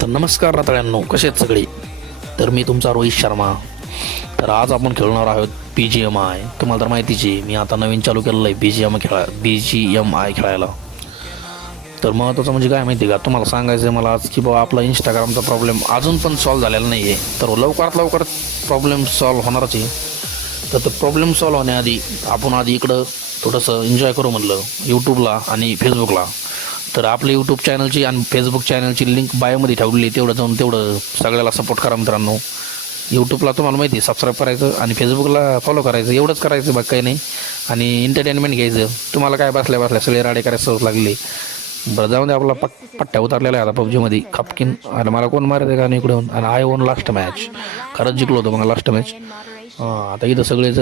तर नमस्कार रताळ्यांनो, कसे आहेत सगळे. तर मी तुमचा रोहित शर्मा. तर आज आपण खेळणार आहोत BGMI. तुम्हाला तर माहितीच आहे, मी आता नवीन चालू केलेलं आहे BGMI खेळायला. तर महत्त्वाचं म्हणजे काय माहिती आहे का, तुम्हाला सांगायचं आहे मला आज की बाबा आपला इंस्टाग्रामचा प्रॉब्लेम अजून पण सॉल्व्ह झालेला नाही आहे. तर लवकरात लवकर प्रॉब्लेम सॉल्व्ह होणारच आहे. तर तो प्रॉब्लेम सॉल्व्ह होण्याआधी आपण आधी इकडं थोडंसं एन्जॉय करू म्हणलं यूट्यूबला आणि फेसबुकला. तर आपल्या यूट्यूब चॅनलची आणि फेसबुक चॅनलची लिंक बायोमध्ये ठेवलेली आहे, तेवढं जाऊन तेवढं सगळ्याला सपोर्ट करा मित्रांनो. यूट्यूबला तुम्हाला माहिती आहे सबस्क्राईब करायचं आणि फेसबुकला फॉलो करायचं, एवढंच करायचं बाकी काही नाही. आणि एंटरटेनमेंट घ्यायचं. तुम्हाला काय बसल्या बसल्या सगळे राडे करायचं लागले. बरं जाऊन दे, आपला पट्ट्या उतरलेला आहे आता पबजीमध्ये खपकीन. आणि मला कोण मारत आहे का नाही इकडे होऊन. आणि आय वोन लास्ट मॅच, खरंच जिंकलो होतो मग लास्ट मॅच. आता इथं सगळेच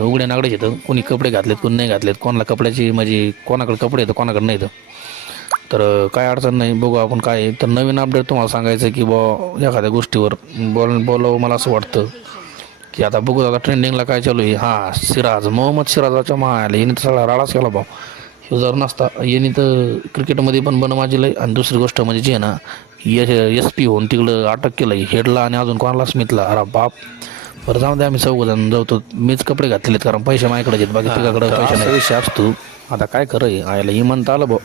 उघडे नागडेच येतं, कोणी कपडे घातलेत कोणी नाही घातलेत, कोणाला कपड्याची म्हणजे कोणाकडे कपडे येतं कोणाकडे नाही येतं. तर काय अडचण नाही, बघू आपण काय आहे. तर नवीन अपडेट तुम्हाला सांगायचं की बा एखाद्या गोष्टीवर बोलावं मला असं वाटतं की आता बघू आता ट्रेंडिंगला काय चालू आहे. सिराज मोहम्मद सिराजाच्या मायाला याने तर सगळा राडाच केला भाऊ. हे जर नसता याने तर क्रिकेटमध्ये पण बनमाजीलं आहे. आणि दुसरी गोष्ट म्हणजे जी आहे ना, SP होऊन तिकडं अटक केलं आहे हेडला आणि अजून कोणाला स्मिथला. अरे बाप. बरं जाऊ दे, आम्ही चौघजण जाऊतो. मीच कपडे घातलेत कारण पैसे माझ्याकडे आहेत, बाकी तुझ्याकडे पैसे नाही. विषय असतो आता काय खरं आयला ही म्हणता आलं भाऊ.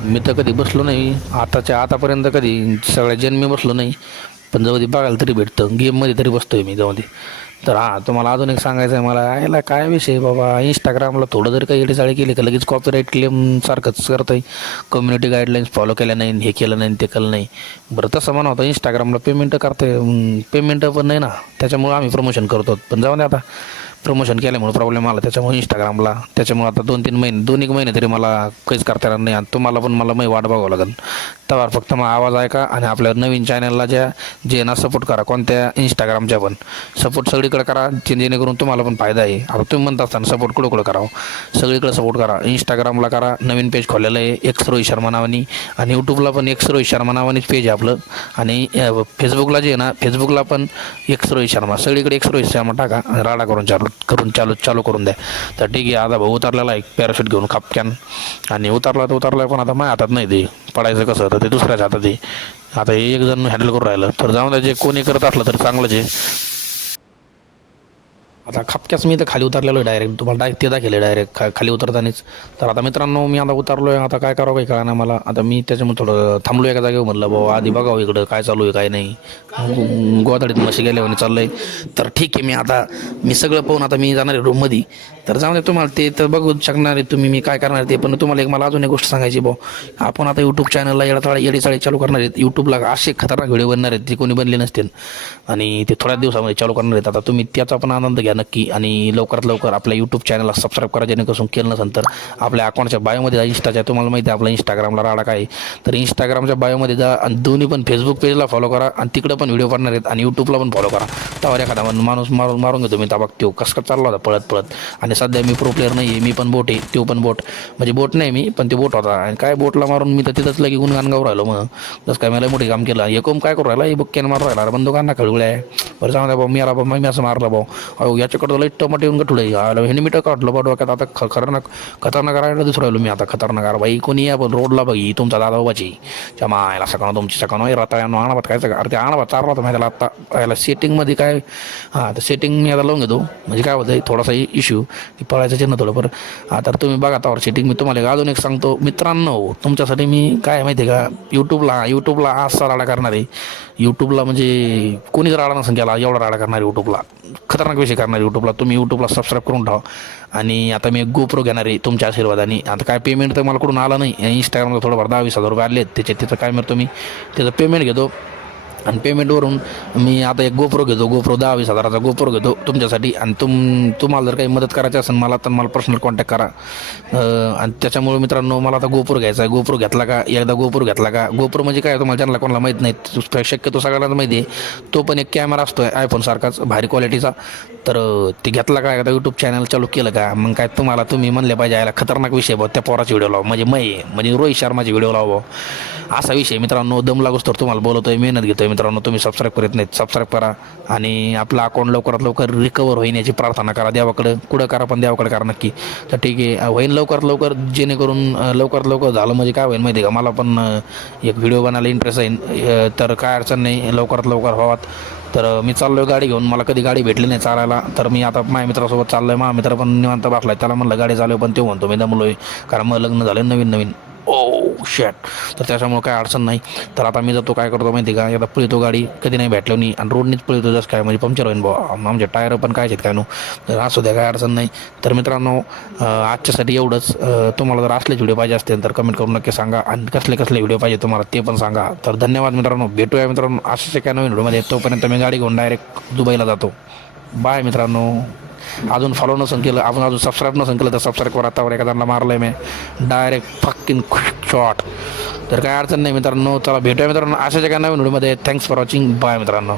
मी तर कधी बसलो नाही आतापर्यंत, कधी सगळ्या जन्मी बसलो नाही. पण जाऊ दे, बघायला तरी भेटतं, गेममध्ये तरी बसतोय मी, जाऊ दे. तर तुम्हाला अजून एक सांगायचं आहे मला, यायला काय विषय बाबा, इंस्टाग्रामला थोडं जरी काही एडीचाळी केली का लगेच कॉपीराईट क्लेम सारखंच करतं आहे. कम्युनिटी गाईडलाईन्स फॉलो केल्या नाही, हे केलं नाही ते केलं नाही. बरं तसं म्हणा होतं इंस्टाग्रामला पेमेंट पेमेंट पण नाही ना, त्याच्यामुळं आम्ही प्रमोशन करतो. पण जाऊ दे, आता प्रमोशन केल्यामुळे प्रॉब्लेम आला त्याच्यामुळे इंस्टाग्रामला. त्याच्यामुळे आता 2-3 महिने 2-1 महिने तरी मला काहीच करता येणार नाही. आणि तुम्हाला पण मला वाट बघावं लागेल. तर फक्त मग आवाज ऐका आणि आपल्या नवीन चॅनलला जे ना सपोर्ट करा, कोणत्या इंस्टाग्रामच्या पण सपोर्ट सगळीकडे करा, जेणेकरून तुम्हाला पण फायदा आहे. आता तुम्ही म्हणत असताना सपोर्ट कुठं करावं, सगळीकडे सपोर्ट करा. इंस्टाग्रामला करा, नवीन पेज खोललेलं आहे एक्स रोहित शर्मा नावानी. आणि यूट्यूबला पण एक्स रोहित शर्मा नावानीच पेज आहे आपलं. आणि फेसबुकला जे आहे ना, फेसबुकला पण एक्स रोहित शर्मा, सगळीकडे एक्स रोहित शर्मा टाका आणि राडा चालू करून द्या. तर ठीक आहे, आता भाऊ उतरलेला एक पॅराशूट घेऊन खापक्यान. आणि उतरला पण आता माझ्या हातात नाही, ते पडायचं कसं तर ते दुसऱ्याच हातात आहे. आता हे एक जण हँडल करून राहिलं. तर जाऊन द्या, जे कोणी करत असलं तर चांगलंच आहे. आता खपक्याच मी तर खाली उतरलेलो आहे डायरेक्ट, तुम्हाला ते दाखवले डायरेक्ट खाली उतरतानीच. तर आता मित्रांनो मी आता उतरलो आहे, आता काय करावं काही कळा ना मला. आता मी त्याच्यामुळे थोडं थांबलो एका जागेवर, म्हणलं भाऊ आधी बघावं इकडं काय चालू आहे काय नाही. गोदाडीत म्हशी गेल्यावर चाललं आहे. तर ठीक आहे, मी सगळं पाहून आता मी जाणार आहे रूममध्ये. तर जाऊन दे, तुम्हाला ते तर बघू शकणार आहे तुम्ही मी काय करणार ते. पण तुम्हाला मला अजून एक गोष्ट सांगायची भाऊ, आपण आता यूट्यूब चॅनलला येडीचाळी चालू करणार आहेत. यूट्यूबला असे खतरनाक व्हिडिओ बनणार आहेत, ते कोणी बनले नसतील. आणि ते थोड्या दिवसामध्ये चालू करणार आहेत. आता तुम्ही त्याचा पण आनंद घ्या नक्की. आणि लवकरात लवकर आपल्या यूट्यूब चॅनलला सबस्क्राईब करा, जेणेकरून केलं नसेल तर आपल्या अकाउंटच्या बायोमध्ये इंस्टाच्या, तुम्हाला माहिती आहे आपला इंस्टाग्रामला राडा काय. तर इंस्टाग्रामच्या बायोमध्ये जा आणि दोन्ही पण फेसबुक पेजला फॉलो करा आणि तिकडं पण व्हिडिओ पडणार आहेत. आणि यूट्यूबला पण फॉलो करा. त्यावर एखादा माणूस मारून घेतो मी ताबाक, तो कसं चालला होता पळत. आणि सध्या मी प्रो प्लेअर नाही आहे, मी पण बोट आहे, तो पण बोट, म्हणजे बोट नाही मी पण ते बोट होता. आणि काय बोटला मारून मी तर तिथंच लगे गुणगान गाऊ राहिलो. मग जसं काय मला मोठी काम केलं, एकूण काय करू राहिला, हे बुक्क्यान मारू राहिला, बंदुकांना खळगुळ्या आहे. बरं सांगा भाऊ, मी आला भाऊ, मी असं मारलं भाऊ. अहो याच्याकडं लई टमाटे येऊन गठुळे ह्याने मीटर काढलं बा डोक्यात. आता खतरनाक राहायला दिसू राहिलो मी आता. खतरनाक बाई कोणी या पण रोडला बघी तुमचा दादा बाबाची त्या मायला सकाळ तुमची सकाळ रताळ्यानं आणा काय सगळं. अरे ते आणा चारला होता माहिती आता याला सेटिंगमध्ये काय. तर सेटिंग मी आता लावून घेतो, म्हणजे काय होतं थोडासा इश्यू की पळायचं चिन्ह थोडं बरं. तर तुम्ही बघा त्यावर सेटिंग. मी तुम्हाला अजून एक सांगतो मित्रांनो, तुमच्यासाठी मी काय माहिती आहे का, यूट्यूबला असा राडा करणार आहे. यूट्यूबला म्हणजे कोणीच राडा नसेल केला एवढा राडा करणार यूट्यूबला, खतरनाक विषय करणार यूट्यूबला. तुम्ही यूट्यूबला सबस्क्राईब करून ठेवा. आणि आता मी एक GoPro घेणार आहे तुमच्या आशीर्वादाने. आता काय पेमेंट तर मला कुठून आलं नाही, इंस्टाग्रामला थोडंफार 10-20 हजार रुपये आले आहेत. त्याचं काय मिळतो मी त्याचं पेमेंट घेतो. आणि पेमेंटवरून मी आता एक GoPro घेतो, GoPro 10-20 हजाराचा GoPro घेतो तुमच्यासाठी. आणि तुम्हाला जर काही मदत करायची असेल मला, तर मला पर्सनल कॉन्टॅक्ट करा. आणि त्याच्यामुळे मित्रांनो मला आता GoPro घ्यायचा आहे. GoPro घेतला का, एकदा GoPro घेतला का, GoPro म्हणजे काय तुम्हाला ज्यांना कोणाला माहीत नाही, शक्यतो सगळ्यांना माहिती आहे, तो पण एक कॅमेरा असतो iPhone-सारखाच भारी क्वालिटीचा. तर ते घेतला का, एकदा यूट्यूब चॅनल चालू केलं का, मग काय तुम्ही म्हणले पाहिजे यायला खतरनाक विषय भाऊ, त्या पोराची व्हिडिओ लावा, म्हणजे रोहित शर्माची व्हिडिओ लावा. असा विषय मित्रांनो, दम लागूच तर तुम्हाला बोलतोय, मेहनत घेतोय आहे मित्रांनो, तुम्ही सबस्क्राईब करीत नाहीत, सबस्क्राईब करा आणि आपलं अकाउंट लवकरात लवकर रिकवर होईल याची प्रार्थना करा देवाकडं. कुठं करा पण देवाकडे करा नक्की. तर ठीक आहे, होईन लवकरात लवकर, जेणेकरून लवकरात लवकर झालं म्हणजे काय होईल माहिती आहे का, मला पण एक व्हिडिओ बनायला इंटरेस्ट आहे. तर काय अडचण नाही, लवकरात लवकर व्हावात. तर मी चाललो आहे गाडी घेऊन, मला कधी गाडी भेटली नाही चालायला, तर मी आता माझ्या मित्रासोबत चाललो आहे. माझा मित्र पण निवांत बसला आहे, त्याला म्हणलं गाडी चालव, पण ते म्हणतो मी दमलो आहे, कारण मग लग्न झालं नवीन नवीन. ओ शॅट. तर त्याच्यामुळे काय अडचण नाही. तर आता मी जातो, काय करतो माहिती का, आता पळतो गाडी, कधी नाही भेटलो नाही आणि रोडनीच पळतो, जसं काय म्हणजे पंक्चर होईन बुवा, आमचे टायर पण काय आहेत काय नो. तर असू द्या, काय अडचण नाही. तर मित्रांनो, आजच्यासाठी एवढंच. तुम्हाला जर असलेच व्हिडिओ पाहिजे असतील तर कमेंट करून नक्की सांगा, आणि कसले कसले व्हिडिओ पाहिजे तुम्हाला ते पण सांगा. तर धन्यवाद मित्रांनो, भेटूया मित्रांनो अशाच एका नवीन व्हिडिओमध्ये. तोपर्यंत मी गाडी घेऊन डायरेक्ट दुबईला जातो. बाय मित्रांनो. अजून फॉलो नसेल केलं, आपण अजून सबस्क्राईब नसेल केलं तर सबस्क्राईब करा. आतावर एखाद्याला मारलं आहे मी डायरेक्ट फक्किंग शॉट. तर काय अडचण नाही मित्रांनो, चला भेटूया मित्रांनो अशाच एका नवीन व्हिडिओमध्ये. Thanks for watching. बाय मित्रांनो.